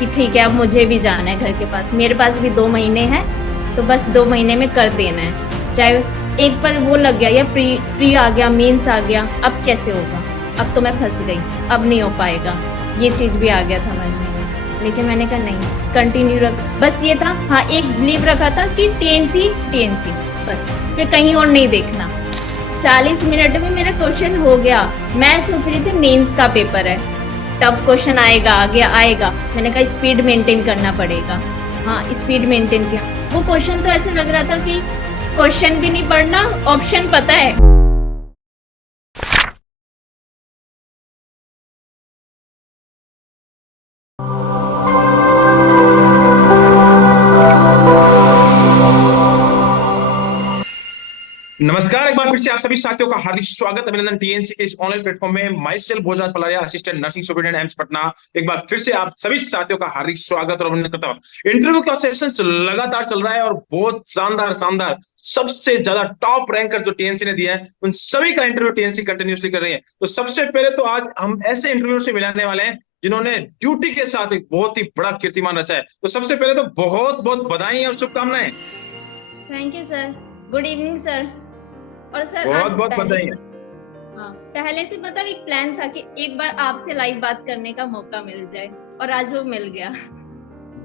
कि ठीक है अब मुझे भी जाना है घर के पास, मेरे पास भी 2 महीने हैं, तो बस 2 महीने में कर देना है। चाहे एक बार वो लग गया या प्री आ गया, मेंस आ गया, अब कैसे होगा? अब तो मैं फँस गई, अब नहीं हो पाएगा। ये चीज़ भी आ गया था मन में। लेकिन मैंने कहा नहीं, कंटिन्यू रख, बस ये था। हाँ, एक बिलीव रखा था कि टीएनसी बस, फिर कहीं और नहीं देखना। 40 मिनट में मेरा क्वेश्चन हो गया। मैं सोच रही थी मेंस का पेपर है, टफ क्वेश्चन आएगा, आगे आएगा। मैंने कहा स्पीड मेंटेन करना पड़ेगा। हाँ, स्पीड मेंटेन किया। वो क्वेश्चन तो ऐसे लग रहा था कि क्वेश्चन भी नहीं पढ़ना, ऑप्शन पता है। नमस्कार, एक बार फिर से आप सभी साथियों का हार्दिक स्वागत, अभिनंदन टीएनसी के इस ऑनलाइन प्लेटफॉर्म में। Myself Bhojraj Palariya, assistant nursing student AIIMS Patna. एक बार फिर से आप सभी साथियों का हार्दिक स्वागत और अभिनंदन करता हूं। इंटरव्यू का सेशन लगातार चल रहा है और बहुत शानदार सबसे ज्यादा टॉप रैंकर्स जो टीएनसी ने दिया है, उन सभी का इंटरव्यू टीएनसी कंटिन्यूसली कर रही है। तो सबसे पहले तो आज हम ऐसे इंटरव्यू से मिलाने वाले हैं जिन्होंने ड्यूटी के साथ एक बहुत ही बड़ा कीर्तिमान रचा है। तो सबसे पहले तो बहुत बहुत बधाई और शुभकामनाएं। Thank you sir. Good evening sir. और सर बहुत आज बहुत बधाई। हाँ, पहले से मतलब एक प्लान था कि एक बार आपसे लाइव बात करने का मौका मिल जाए, और आज वो मिल गया।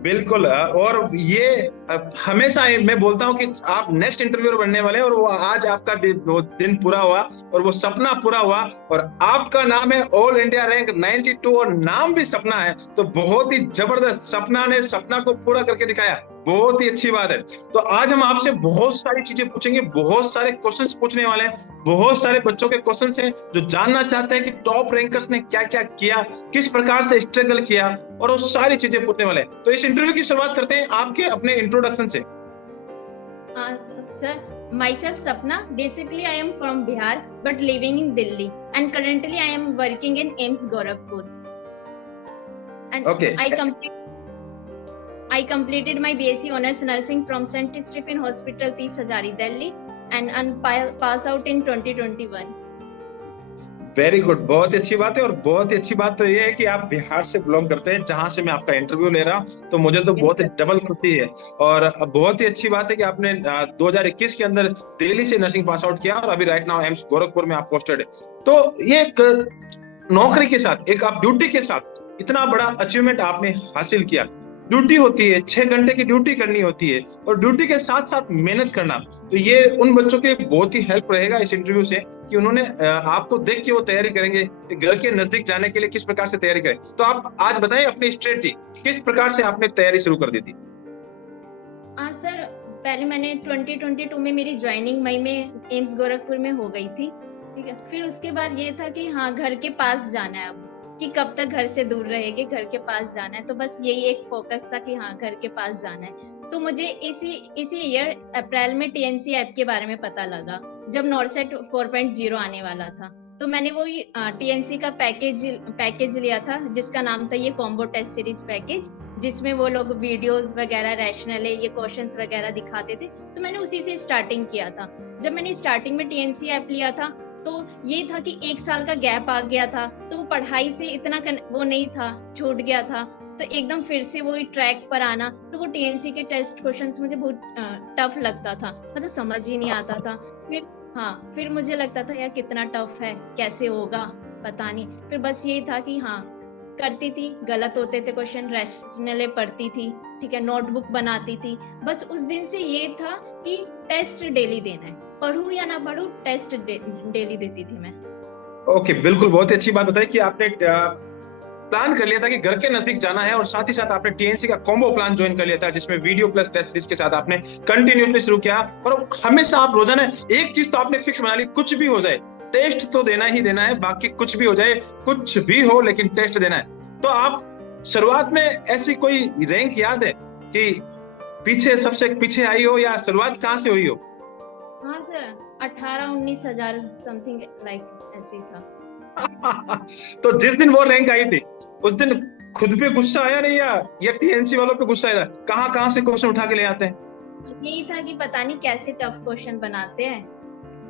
बिल्कुल। और ये हमेशा मैं बोलता हूँ कि आप नेक्स्ट इंटरव्यूअर बनने वाले हैं, और वो आज आपका वो दिन पूरा हुआ और वो सपना पूरा हुआ। और आपका नाम है ऑल इंडिया रैंक 92 और नाम भी सपना है, तो बहुत ही जबरदस्त। सपना ने सपना को पूरा करके दिखाया, बहुत ही अच्छी बात है। तो आज हम आपसे बहुत सारी चीजें पूछेंगे, बहुत सारे क्वेश्चंस पूछने वाले हैं। बहुत सारे बच्चों के क्वेश्चंस हैं जो जानना चाहते हैं कि टॉप रैंकर्स ने क्या क्या किया, किस प्रकार से स्ट्रगल किया, और वो सारी चीजें पूछने वाले हैं। तो इस इंटरव्यू की शुरुआत करते हैं आपके अपने इंट्रोडक्शन से। Sir, myself Sapna. Basically, I am from Bihar, but living in Delhi, and currently I am working in AIIMS Gorakhpur. And Okay. I completed my BSc Honors Nursing from St. Stephen Hospital, Tis Hazari, Delhi, and pass out in 2021. Very good, बहुत ही अच्छी बात है। और बहुत ही अच्छी बात तो ये है कि आप बिहार से बिलोंग करते हैं, जहां से मैं आपका इंटरव्यू ले रहा हूं, तो मुझे तो बहुत ही डबल खुशी है। और बहुत ही अच्छी बात है कि आपने 2021 के अंदर दिल्ली से नर्सिंग पास आउट किया और अभी राइट नाउ एम्स गोरखपुर में आप पोस्टेड है। तो ये एक नौकरी के साथ, एक आप ड्यूटी के साथ इतना बड़ा अचीवमेंट आपने हासिल किया। ड्यूटी होती है, 6 घंटे की ड्यूटी करनी होती है, और ड्यूटी के साथ साथ मेहनत करना। तो ये उन बच्चों के बहुत ही हेल्प रहेगा इस इंटरव्यू से, कि उन्होंने आपको देख के वो तैयारी करेंगे कि घर के नजदीक जाने के लिए किस प्रकार से तैयारी करें। तो आप आज बताएं अपनी स्ट्रेटजी, किस प्रकार से आपने तैयारी शुरू कर दी थी। सर, पहले मैंने 2022 में मेरी ज्वाइनिंग मई में एम्स गोरखपुर में हो गई थी, ठीक है। फिर उसके बाद ये था कि हाँ, घर के पास जाना है अब, कि कब तक घर से दूर रहेंगे, घर के पास जाना है। तो बस यही एक फोकस था कि हाँ, घर के पास जाना है। तो मुझे इसी ईयर अप्रैल में टीएनसी ऐप के बारे में पता लगा, जब नॉरसेट 4.0 आने वाला था। तो मैंने वो टीएनसी का पैकेज लिया था, जिसका नाम था ये कॉम्बो टेस्ट सीरीज पैकेज, जिसमें वो लोग वीडियोस वगैरह, रैशनल ये क्वेश्चंस वगैरह दिखाते थे। तो मैंने उसी से स्टार्टिंग किया था। जब मैंने स्टार्टिंग में टीएनसी ऐप लिया था, तो ये था कि 1 साल का गैप आ गया था, तो वो पढ़ाई से इतना वो नहीं था, छूट गया था। तो एकदम फिर से वो ट्रैक पर आना, तो वो टीएनसी के टेस्ट क्वेश्चंस मुझे बहुत टफ लगता था, मतलब समझ ही नहीं आता था। फिर मुझे लगता था यार कितना टफ है, कैसे होगा, पता नहीं। फिर बस ये था कि हाँ, करती थी, गलत होते थे क्वेश्चन, रैशनल पढ़ती थी, ठीक है, नोटबुक बनाती थी। बस उस दिन से ये था कि टेस्ट डेली देना है, पढ़ूं या ना पढ़ूं, टेस्ट डेली देती थी मैं। ओके, बिल्कुल, बहुत ही अच्छी बात बताई कि आपने प्लान कर लिया था कि घर के नजदीक जाना है, और साथ ही साथ आपने टीएनसी का कॉम्बो प्लान ज्वाइन कर लिया था, जिसमें वीडियो प्लस टेस्ट सीरीज के साथ आपने कंटिन्यूसली शुरू किया। और हमेशा आप रोजाना एक चीज तो आपने फिक्स बना ली, कुछ भी हो जाए टेस्ट तो देना ही देना है, बाकी कुछ भी हो जाए, कुछ भी हो, लेकिन टेस्ट देना है। तो आप शुरुआत में ऐसी कोई रैंक याद है कि पीछे सबसे पीछे आई हो, या शुरुआत कहाँ से हुई हो? हाँ सर, 18-19 हजार समथिंग लाइक ऐसे था। तो जिस दिन वो रैंक आई थी, उस दिन खुद पे गुस्सा आया नहीं, या टीएनसी वालों पे गुस्सा आया? कहाँ से क्वेश्चन उठा के ले आते हैं? यही था कि पता नहीं कैसे टफ क्वेश्चन बनाते हैं,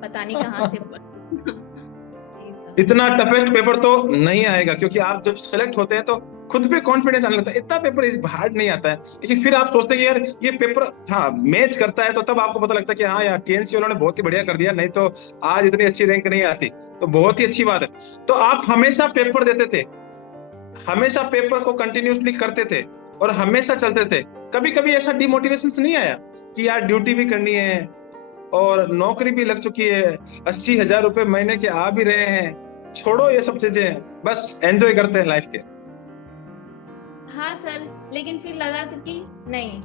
पता नहीं कहाँ से इतना टफेस्ट पेपर तो नहीं आएगा, क्योंकि आप जब सेलेक्ट होते हैं तो खुद पे कॉन्फिडेंस आने लगता है, इतना पेपर इस हार्ड नहीं आता है। लेकिन फिर आप सोचते हैं कि यार ये पेपर हाँ मैच करता है, तो तब आपको पता लगता है कि हाँ यार टीएनसी वालों ने बहुत ही बढ़िया कर दिया, नहीं तो आज इतनी अच्छी रैंक नहीं आती। तो बहुत ही अच्छी बात है। तो आप हमेशा पेपर देते थे, हमेशा पेपर को कंटिन्यूसली करते थे और हमेशा चलते थे। कभी कभी ऐसा डिमोटिवेशन नहीं आया कि यार ड्यूटी भी करनी है और नौकरी भी लग चुकी है, 80,000 रुपए महीने के आ भी रहे हैं, छोड़ो ये सब चीजें, बस एंजॉय करते हैं लाइफ के? हाँ सर, लेकिन फिर लगा था कि नहीं,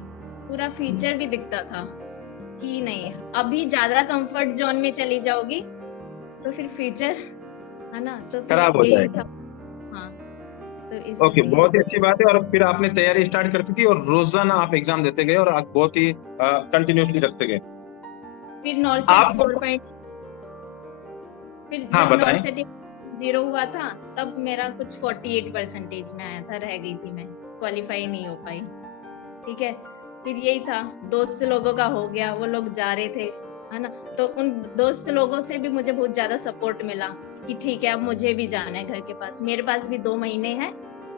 पूरा फ्यूचर भी दिखता था कि नहीं, अभी ज्यादा कंफर्ट जोन में चली जाओगी तो फिर फ्यूचर है ना, तो फिर खराब हो यही जाएगा। था। हाँ, तो ओके, इसलिए बहुत ही अच्छी बात है। और फिर आपने तैयारी स्टार्ट करती थी और रोजाना आप एग्जाम देते गए और आप बहुत ही कंटिन्यूसली रखते गए। फिर नॉर्सेट आप 4 फिर हाँ जब बताएं। नॉर्सेट 0 हुआ था तब मेरा कुछ 48% में आया था, रह गई थी मैं, क्वालिफाई नहीं हो पाई। ठीक है, फिर यही था, दोस्त लोगों का हो गया, वो लोग जा रहे थे है ना, तो उन दोस्त लोगों से भी मुझे बहुत ज्यादा सपोर्ट मिला कि ठीक है अब मुझे भी जाना है घर के पास, मेरे पास भी 2 महीने हैं,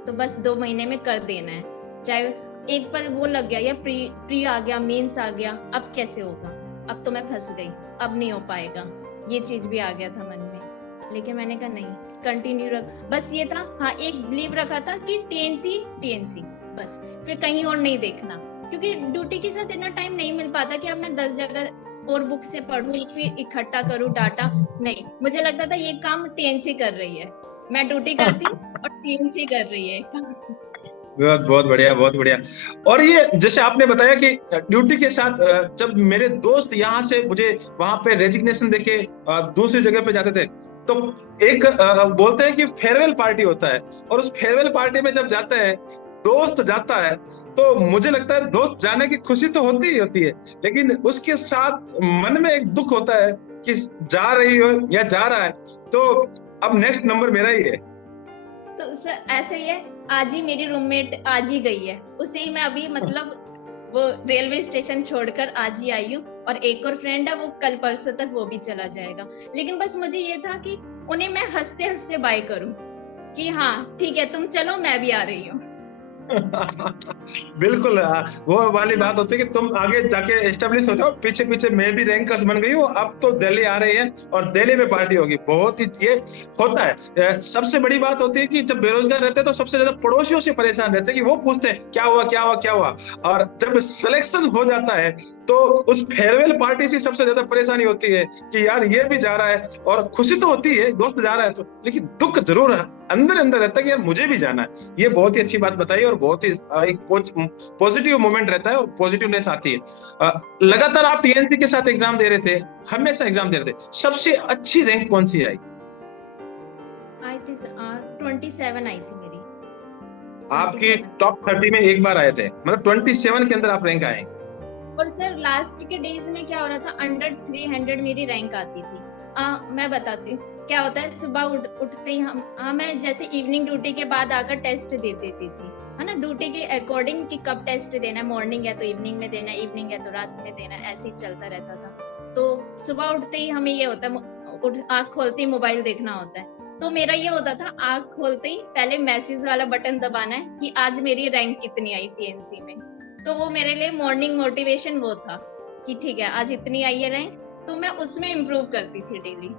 तो बस 2 महीने में कर देना है, चाहे एक पर वो लग गया या प्री आ गया, मेंस आ गया, अब कैसे होगा, अब तो मैं फंस गई, अब नहीं हो पाएगा, ये चीज भी आ गया था मन में। लेकिन मैंने कहा नहीं, कंटिन्यू रख, बस ये था, हाँ एक बिलीव रखा था कि टीएनसी बस, फिर कहीं और नहीं देखना, क्योंकि ड्यूटी के साथ इतना टाइम नहीं मिल पाता कि अब मैं 10 जगह और बुक से पढ़ूं, फिर इकट्ठा करूं डाटा, नहीं, मुझे लगता था ये काम टीएनसी कर रही है, मैं ड्यूटी करती हूँ और टीएनसी कर रही है बहुत बहुत बढ़िया, बहुत बढ़िया। और ये जैसे आपने बताया कि ड्यूटी के साथ जब मेरे दोस्त यहाँ से मुझे वहां पे रेजिग्नेशन देके दूसरी जगह पे जाते थे, तो एक बोलते हैं कि फेयरवेल पार्टी होता है, और उस फेयरवेल पार्टी में जब जाते हैं, दोस्त जाता है, तो मुझे लगता है दोस्त जाने की खुशी तो होती ही होती है, लेकिन उसके साथ मन में एक दुख होता है कि जा रही हो या जा रहा है, तो अब नेक्स्ट नंबर मेरा ही है। तो सर ऐसे ही है, आज ही मेरी रूममेट आज ही गई है, उसे ही मैं अभी मतलब वो रेलवे स्टेशन छोड़कर आज ही आई हूँ, और एक और फ्रेंड है वो कल परसों तक वो भी चला जाएगा। लेकिन बस मुझे ये था कि उन्हें मैं हंसते हंसते बाय करूं कि हाँ ठीक है तुम चलो, मैं भी आ रही हूँ बिल्कुल, वो वाली बात होती है कि तुम आगे जाके एस्टेब्लिश हो जाओ, पीछे पीछे मैं भी रैंकर्स बन गई हूँ, अब तो दिल्ली आ रही है और दिल्ली में पार्टी होगी। बहुत ही ये होता है। सबसे बड़ी बात होती है कि जब बेरोजगार रहते हैं तो सबसे ज्यादा पड़ोसियों से परेशान रहते हैं कि वो पूछते हैं क्या हुआ क्या हुआ क्या हुआ, और जब सिलेक्शन हो जाता है तो उस फेयरवेल पार्टी से सबसे ज्यादा परेशानी होती है कि यार ये भी जा रहा है, और खुशी तो होती है दोस्त जा रहा है तो, लेकिन दुख जरूर अंदर अंदर रहता है कि यार मुझे भी जाना है। ये बहुत ही अच्छी बात बताई, और बहुत ही एक पॉजिटिव मोमेंट रहता है और पॉजिटिवनेस आती है। लगातार आप टीएनसी के साथ एग्जाम दे रहे थे, हमेशा एग्जाम दे रहे थे, सबसे अच्छी रैंक कौन सी आई? आई थी 27 आई थी मेरी। आपकी 27 टॉप 30 में एक बार आए थे, मतलब 27 के अंदर आप रैंक आए। और सर लास्ट के डेज में क्या हो रहा था, अंडर 300 मेरी रैंक आती थी। मैं बताती हूँ क्या होता है, सुबह उठते ही मैं जैसे इवनिंग ड्यूटी के बाद आकर टेस्ट दे देती थी, है ना, ड्यूटी के अकॉर्डिंग कि कब टेस्ट देना है, मॉर्निंग है तो इवनिंग में देना है, इवनिंग है तो रात में देना है, ऐसे ही चलता रहता था। तो सुबह उठते ही हमें ये होता है, आँख खोलते ही मोबाइल देखना होता है, तो मेरा ये होता था आँख खोलते ही पहले मैसेज वाला बटन दबाना है कि आज मेरी रैंक कितनी आई टीएनसी में। तो वो मेरे लिए मॉर्निंग मोटिवेशन वो था कि ठीक है आज इतनी आई है रैंक, तो मैं उसमें इम्प्रूव करती थी डेली।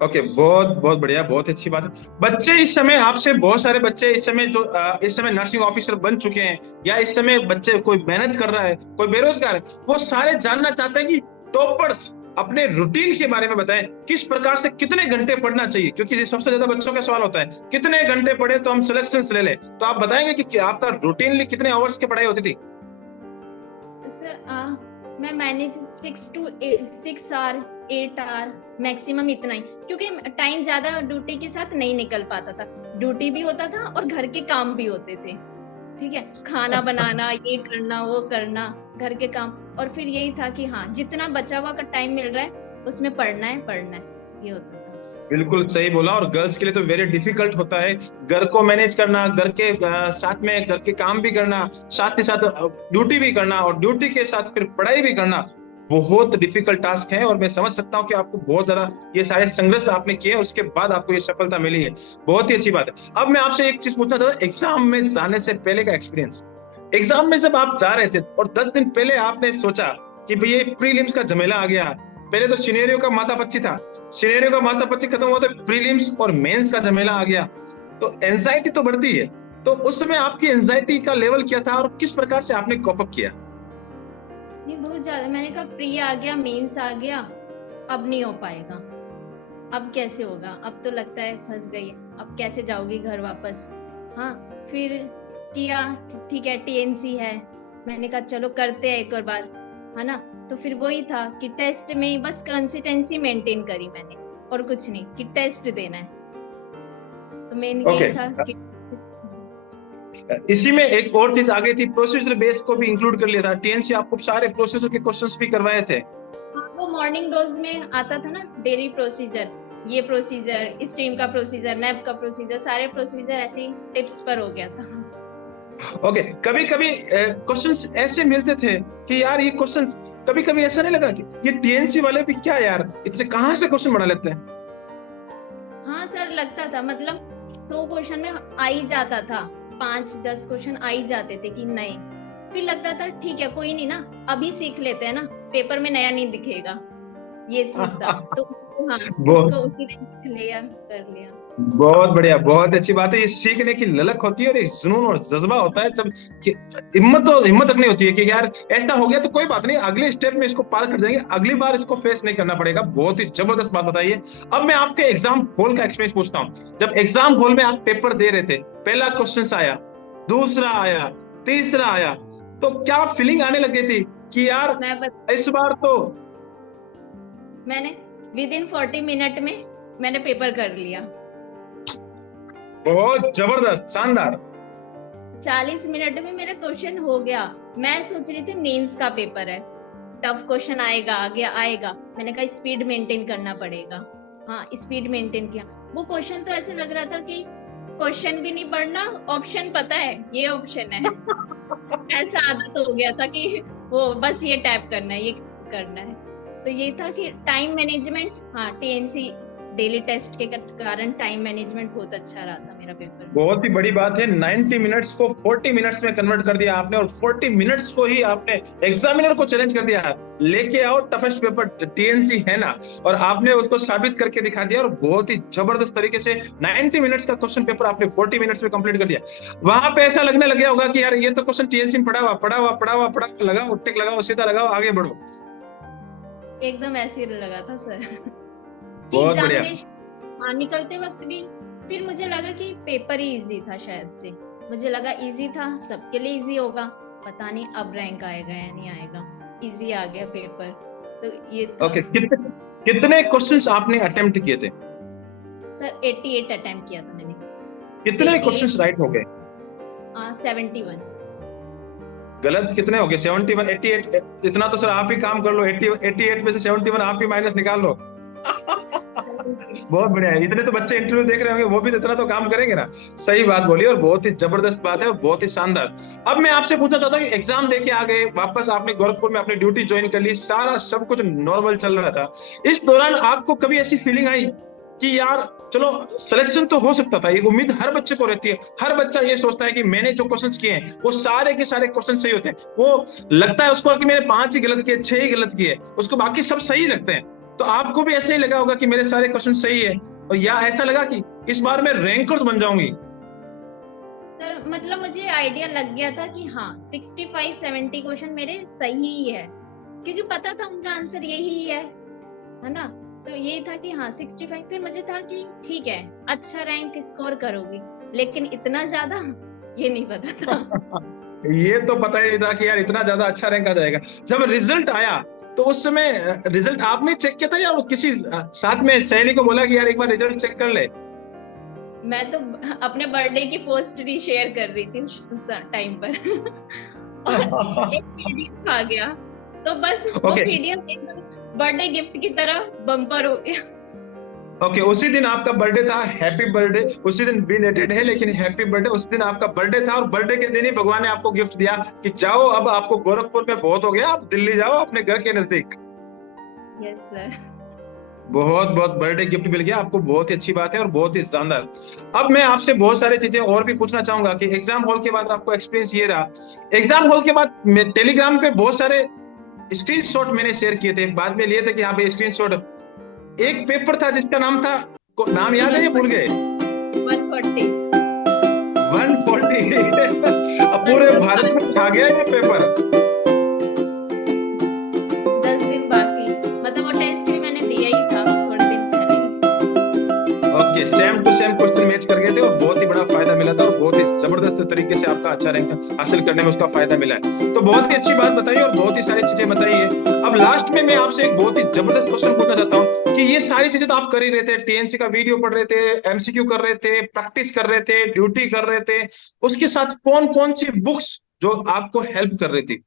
ओके, बहुत बहुत बढ़िया, बहुत अच्छी बात है। बच्चे इस समय आपसे, बहुत सारे बच्चे इस समय जो इस समय नर्सिंग ऑफिसर बन चुके हैं, या इस समय बच्चे कोई मेहनत कर रहा है, कोई बेरोजगार है, वो सारे जानना चाहते हैं कि टॉपर्स अपने रूटीन के बारे में बताएं, किस प्रकार से कितने घंटे पढ़ना चाहिए, क्योंकि सबसे ज्यादा बच्चों का सवाल होता है कितने घंटे पढ़े तो हम सिलेक्शन ले लें। तो आप बताएंगे कि आपका रूटीनली कितने आवर्स की पढ़ाई होती थी? मैं मैनेज 6 आवर 8 आवर मैक्सिमम इतना ही, क्योंकि टाइम ज्यादा ड्यूटी के साथ नहीं निकल पाता था, ड्यूटी भी होता था और घर के काम भी होते थे, ठीक है, खाना बनाना, ये करना वो करना, घर के काम, और फिर यही था कि हाँ जितना बचा हुआ का टाइम मिल रहा है उसमें पढ़ना है, ये होता था। बिल्कुल सही बोला। और गर्ल्स के लिए तो वेरी डिफिकल्ट होता है घर को मैनेज करना, घर के साथ में घर के काम भी करना, साथ ही साथ ड्यूटी भी करना, और ड्यूटी के साथ फिर पढ़ाई भी करना, बहुत डिफिकल्ट टास्क है और मैं समझ सकता हूँ कि आपको बहुत ज्यादा ये सारे संघर्ष आपने किए, उसके बाद आपको ये सफलता मिली है। बहुत ही अच्छी बात है। अब मैं आपसे एक चीज पूछना चाहता हूँ, एग्जाम में जाने से पहले का एक्सपीरियंस। एग्जाम में जब आप जा रहे थे और 10 दिन पहले आपने सोचा कि भाई ये प्रीलिम्स का झमेला आ गया, पहले तो सिनेरियो का माथापच्ची था, सिनेरियो का माथापच्ची खत्म हुआ तो प्रीलिम्स और मेंस का झमेला आ गया, तो एंजाइटी तो बढ़ती है। तो उस समय आपकी एंजाइटी का लेवल क्या था और किस प्रकार से आपने कॉप अप किया? ये बहुत ज्यादा, मैंने कहा प्री आ गया, मेंस आ गया, अब नहीं हो पाएगा, अब कैसे होगा, अब तो लगता है फंस गई, अब कैसे जाओगी घर वापस। हाँ, फिर किया, ठीक है टीएनसी है, मैंने कहा चलो करते हैं एक और बार, है ना। तो फिर वही था कि टेस्ट में बस कंसिस्टेंसी मेंटेन करी मैंने, और कुछ नहीं, कि टेस्ट देना है, तो मेन यही था कि इसी में एक और चीज आ गई थी, प्रोसीजर बेस को भी इंक्लूड कर लिया था, टीएनसी आपको सारे प्रोसीजर के क्वेश्चंस भी करवाए थे। हाँ, वो मॉर्निंग डोज में आता था ना, डेली प्रोसीजर, ये प्रोसीजर, स्टीम का प्रोसीजर, नैप का प्रोसीजर, सारे प्रोसीजर ऐसे टिप्स पर हो गया था। ओके, कभी कभी क्वेश्चंस ऐसे मिलते थे कि यार ये क्वेश्चंस, कभी कभी ऐसा नहीं लगा कि ये टीएनसी वाले भी क्या यार इतने कहाँ से क्वेश्चन बना लेते हैं? हाँ सर, लगता था, मतलब 100 क्वेश्चन में आ ही जाता था, 5-10 क्वेश्चन आ ही जाते थे कि नहीं। फिर लगता था ठीक है कोई नहीं ना, अभी सीख लेते हैं ना, पेपर में नया नहीं दिखेगा, ये चीज था। तो उसको, हाँ, उसको उसी दिन सीख लिया, कर लिया। बहुत बढ़िया, बहुत अच्छी बात है। ये सीखने की ललक होती है और एक जुनून और जज्बा होता है, जब हिम्मत रखनी होती है कि यार ऐसा हो गया तो कोई बात नहीं, अगले स्टेप में इसको पार कर जाएंगे, अगली बार इसको फेस नहीं करना पड़ेगा। बहुत ही जबरदस्त बात बताइए। अब मैं आपके एग्जाम हॉल का एक्सपीरियंस पूछता हूँ। जब एग्जाम हॉल में आप पेपर दे रहे थे, पहला क्वेश्चन आया, दूसरा आया, तीसरा आया, तो क्या फीलिंग आने लगी थी कि यार इस बार तो मैंने विदिन 40 मिनट में मैंने पेपर कर लिया। बहुत जबरदस्त, शानदार। 40 मिनट में मेरा क्वेश्चन हो गया। मैं सोच रही थी मेंस का पेपर है, टफ क्वेश्चन आएगा, आएगा, मैंने कहा स्पीड मेंटेन करना पड़ेगा। हाँ, स्पीड मेंटेन किया। वो क्वेश्चन तो ऐसे लग रहा था कि क्वेश्चन भी नहीं पढ़ना, ऑप्शन पता है ये ऑप्शन है। ऐसा आदत हो गया था कि वो बस ये टैप करना है, ये करना है। तो ये था कि टाइम मैनेजमेंट, हाँ, टीएनसी डेली टेस्ट के कारण टाइम मैनेजमेंट बहुत अच्छा रहा था मेरा पेपर। बहुत ही बड़ी बात है, 90 मिनट्स को 40 मिनट्स में कन्वर्ट कर दिया आपने, और 40 मिनट्स को ही आपने एग्जामिनर को चैलेंज कर दिया, लेके आओ टफेस्ट पेपर टीएनसी है ना, और आपने उसको साबित करके दिखा दिया, और बहुत ही जबरदस्त तरीके से 90 मिनट्स का क्वेश्चन पेपर आपने 40 मिनट्स में कंप्लीट कर दिया। वहां पे ऐसा लगने लग गया होगा कि यार ये तो क्वेश्चन टीएनसी में पड़ा हुआ, लगाओ टिक लगाओ, सीधा लगाओ, आगे बढ़ो। एकदम ऐसे लगा था सर। बहुत बढ़िया। हाँ, निकलते वक्त भी फिर मुझे लगा कि पेपर ही इजी था, शायद से मुझे लगा इजी था, सबके लिए इजी होगा, पता नहीं अब रैंक आएगा या नहीं आएगा, इजी आ गया पेपर। तो ये था। ओके, कितने क्वेश्चंस आपने अटेम्प्ट किए थे? सर 88 अटेम्प्ट किया था मैंने। कितने क्वेश्चंस राइट हो गए? 71। गलत कितने हो गए? 71, 88। इतना तो सर आप ही काम कर लो, 88 में से 71 आप ही माइनस निकाल लो। बहुत बढ़िया है। इतने तो बच्चे इंटरव्यू देख रहे होंगे, वो भी तो इतना तो काम करेंगे ना। सही बात बोली, और बहुत ही जबरदस्त बात है और बहुत ही शानदार। अब मैं आपसे पूछना चाहता हूँ कि एग्जाम देके आ गए, वापस आपने गोरखपुर में अपनी ड्यूटी ज्वाइन कर ली, सारा सब कुछ नॉर्मल चल रहा था, इस दौरान आपको कभी ऐसी फीलिंग आई कि यार चलो सिलेक्शन तो हो सकता था? ये उम्मीद हर बच्चे को रहती है, हर बच्चा ये सोचता है कि मैंने जो क्वेश्चंस किए हैं वो सारे के सारे क्वेश्चन सही होते हैं, वो लगता है उसको कि मैंने 5 ही गलत किए, 6 ही गलत किए, उसको बाकी सब सही लगते हैं। तो आपको भी ऐसे ही लगा होगा कि मेरे सारे क्वेश्चन सही है, और या ऐसा लगा कि इस बार मैं रैंकर्स बन जाऊंगी? सर मतलब मुझे आइडिया लग गया था कि हाँ 65-70 क्वेश्चन मेरे सही ही है, क्योंकि पता था उनका आंसर यही है ना। तो ये था कि हाँ 65। फिर मुझे था कि ठीक है अच्छा रैंक स्कोर करोगी, लेकिन इतना ज्यादा ये नहीं पता था। ये तो पता ही नहीं था कि यार इतना ज्यादा अच्छा रैंक आ जाएगा। जब रिजल्ट आया तो उस समय रिजल्ट आपने चेक किया था या किसी साथ में सहेली को बोला कि यार एक बार रिजल्ट चेक कर ले? मैं तो अपने बर्थडे की पोस्ट भी शेयर कर रही थी उस टाइम पर। और एक पीडीएफ आ गया, तो बस वो पीडीएफ एकदम बर्थडे गिफ्ट की तरह बम्पर हो गया। ओके, उसी दिन आपका बर्थडे था, हैप्पी बर्थडे। उसी दिन बिलेटेड है लेकिन हैप्पी बर्थडे। उस दिन आपका बर्थडे था और बर्थडे के दिन ही भगवान ने आपको गिफ्ट दिया कि जाओ, अब आपको गोरखपुर में बहुत हो गया, आप दिल्ली जाओ अपने घर के नजदीक। Yes sir. बहुत बहुत बर्थडे गिफ्ट मिल गया आपको, बहुत ही अच्छी बात है और बहुत ही शानदार। अब मैं आपसे बहुत सारी चीजें और भी पूछना चाहूंगा कि एग्जाम हॉल के बाद आपको एक्सपीरियंस ये रहा, एग्जाम हॉल के बाद टेलीग्राम पे बहुत सारे स्क्रीनशॉट मैंने शेयर किए थे, बाद में लिए थे कि यहाँ पे स्क्रीनशॉट। एक पेपर था जिसका नाम था, नाम याद है या भूल गए? 140। 140। अब पूरे भारत में छा गया ये पेपर। 10 दिन बाकी, मतलब वो टेस्ट भी मैंने दिया ही था थोड़े दिन पहले। Okay, same to same question match कर गए थे और बहुत ही बड़ा फायदा मिला था और बहुत ही जबरदस्त तरीके से आपका अच्छा रैंक हासिल करने में उसका फायदा मिला है। तो बहुत ही अच्छी बात बताई और बहुत ही सारी चीजें बताई है। अब लास्ट में मैं आपसे एक बहुत ही जबरदस्त क्वेश्चन पूछना चाहता हूँ कि ये सारी चीजें तो आप कर ही रहे थे, टीएनसी का वीडियो पढ़ रहे थे, एमसीक्यू कर रहे थे, प्रैक्टिस कर रहे थे, ड्यूटी कर रहे थे, उसके साथ कौन कौन सी बुक्स जो आपको हेल्प कर रही थी?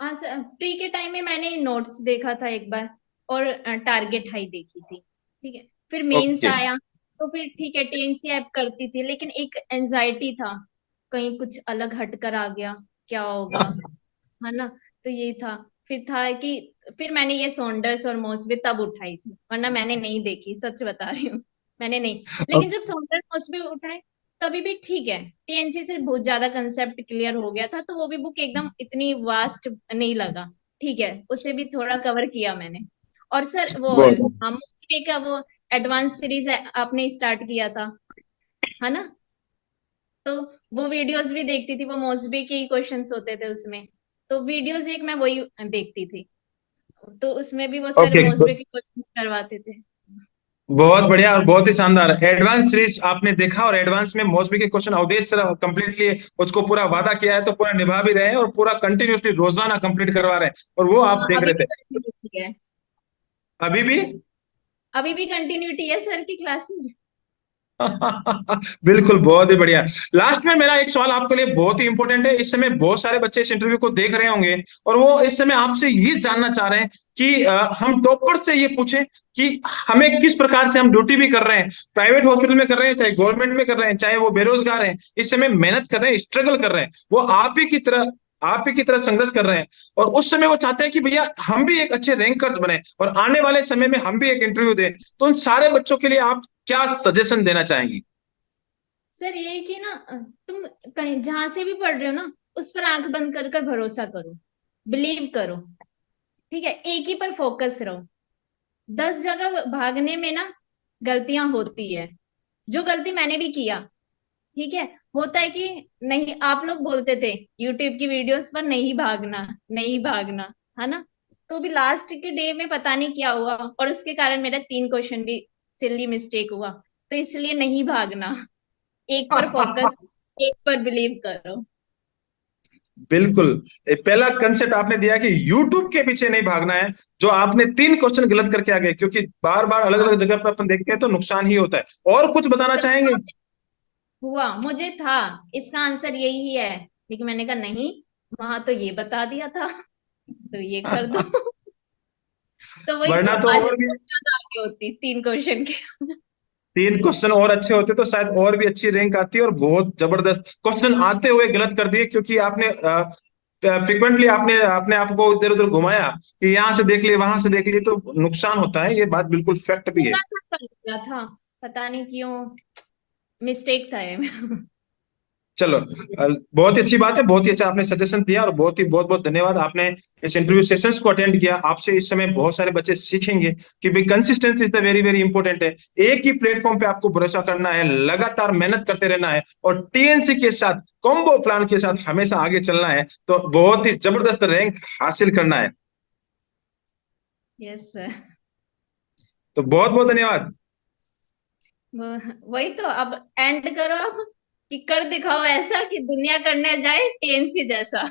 हाँ सर, प्री के टाइम में मैंने नोट्स देखा था एक बार, और टारगेट हाई देखी थी। ठीक है, फिर मेंस ओके। आया, तो फिर ठीक है टीएनसी ऐप करती थी, लेकिन एक एंजाइटी था, कहीं कुछ अलग हटकर आ गया, क्या होगा, है ना। तो ये था। फिर था कि फिर मैंने ये सॉन्डर्स और मॉस्बी तब उठाई थी, वरना मैंने नहीं देखी, सच बता रही हूँ, मैंने नहीं। लेकिन जब सॉन्डर्स मॉस्बी उठाए, तभी भी ठीक है, टीएनसी से बहुत ज्यादा कंसेप्ट क्लियर हो गया था, तो वो भी बुक एकदम इतनी वास्ट नहीं लगा। ठीक है, उसे भी थोड़ा कवर किया मैंने। और सर वो बहुत मॉस्बी का वो एडवांस सीरीज आपने स्टार्ट किया था, है ना। तो वो वीडियोस भी देखती थी, वो मौसबी के ही क्वेश्चंस होते थे उसमें, तो वीडियोस एक मैं वही देखती थी, तो उसमें भी वो सर ओके। मौसबी के क्वेश्चंस करवाते थे। बहुत बढ़िया और बहुत ही शानदार एडवांस सीरीज आपने देखा और एडवांस में मौसमी के क्वेश्चन अवधेश सर कंप्लीटली उसको पूरा वादा किया है तो पूरा निभा भी रहे हैं और पूरा कंटिन्यूसली रोजाना कंप्लीट करवा रहे हैं और वो आप हाँ, देख अभी रहे भी थे कंटिन्यूटी है। अभी भी। अभी भी कंटिन्यूटी है सर की क्लासेस। बिल्कुल, बहुत ही बढ़िया। लास्ट में मेरा एक सवाल आपके लिए बहुत ही इंपॉर्टेंट है, इस समय बहुत सारे बच्चे इस इंटरव्यू को देख रहे होंगे और वो इस समय आपसे ये जानना चाह रहे हैं कि हम टॉपर से ये पूछें कि हमें किस प्रकार से हम ड्यूटी भी कर रहे हैं, प्राइवेट हॉस्पिटल में कर रहे हैं, चाहे गवर्नमेंट में कर रहे हैं, चाहे वो बेरोजगार हैं, इस समय मेहनत कर रहे हैं, स्ट्रगल कर रहे हैं, वो आप ही की तरह संघर्ष कर रहे हैं और उस समय वो चाहते हैं कि भैया हम भी एक अच्छे रैंकर्स बने और आने वाले समय में हम भी एक इंटरव्यू दें, तो उन सारे बच्चों के लिए आप क्या सजेशन देना चाहेंगी? सर यही कि ना, तुम कहीं जहां से भी पढ़ रहे हो ना, उस पर आंख बंद कर कर भरोसा करो, बिलीव करो। ठीक है, एक ही पर फोकस रहो। 10 जगह भागने में ना गलतियां होती है, जो गलती मैंने भी किया। ठीक है, होता है कि नहीं, आप लोग बोलते थे यूट्यूब की वीडियोस पर नहीं भागना, नहीं भागना, है ना। तो भी लास्ट के डे में पता नहीं क्या हुआ, और उसके कारण मेरा 3 क्वेश्चन भी सिली मिस्टेक हुआ। तो इसलिए नहीं भागना, एक पर फोकस, एक पर बिलीव करो। बिल्कुल। पहला कंसेप्ट आपने दिया कि यूट्यूब के पीछे नहीं भागना है, जो आपने 3 क्वेश्चन गलत करके आ गए, क्योंकि बार बार अलग हाँ अलग जगह पर अपन देखते हैं तो नुकसान ही होता है। और कुछ बताना सर, चाहेंगे? हुआ मुझे था, इसका आंसर यही ही है, लेकिन मैंने कहा नहीं, वहां तो ये बता दिया था, तो ये कर दो। तो वही तो, वरना तो आज और भी बहुत ज्यादा आगे होती 3 क्वेश्चन के। 3 क्वेश्चन और अच्छे होते तो शायद और भी अच्छी रैंक आती और बहुत जबरदस्त क्वेश्चन आते हुए गलत कर दिए, क्योंकि आपने फ्रिक्वेंटली आपने अपने आप को इधर उधर घुमाया कि यहाँ से देख लिए वहां से देख लिए, तो नुकसान होता है, ये बात बिल्कुल फैक्ट भी है। थोड़ा सा कर दिया था, पता नहीं क्यों, मिस्टेक था ये। चलो, बहुत ही अच्छी बात है, बहुत ही अच्छा आपने सजेशन दिया और बहुत बहुत धन्यवाद, आपने इस इंटरव्यू सेशंस को अटेंड किया। आपसे इस समय बहुत सारे बच्चे सीखेंगे कि भाई consistency is the very very important है। एक ही प्लेटफॉर्म पे आपको भरोसा करना है, लगातार मेहनत करते रहना है और टीएनसी के साथ कॉम्बो प्लान के साथ हमेशा आगे चलना है, तो बहुत ही जबरदस्त रैंक हासिल करना है। Yes sir. तो बहुत बहुत धन्यवाद। वही तो, अब एंड करो अब, कि कर दिखाओ ऐसा कि दुनिया करने जाए टीएनसी जैसा।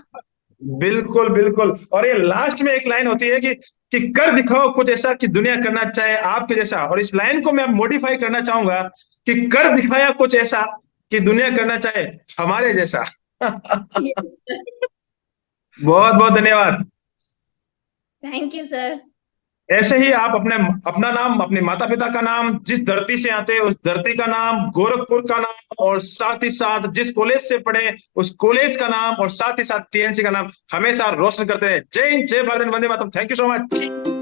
बिल्कुल बिल्कुल, और ये लास्ट में एक लाइन होती है कि कर दिखाओ कुछ ऐसा कि दुनिया करना चाहे आपके जैसा, और इस लाइन को मैं मॉडिफाई करना चाहूंगा कि कर दिखाया कुछ ऐसा कि दुनिया करना चाहे हमारे जैसा। बहुत बहुत धन्यवाद। Thank you sir. ऐसे ही आप अपना नाम, अपने माता पिता का नाम, जिस धरती से आते हैं उस धरती का नाम, गोरखपुर का नाम, और साथ ही साथ जिस कॉलेज से पढ़े उस कॉलेज का नाम, और साथ ही साथ टीएनसी का नाम हमेशा रोशन करते रहे। जय हिंद, जय भारत, वंदे मातरम। Thank you so much.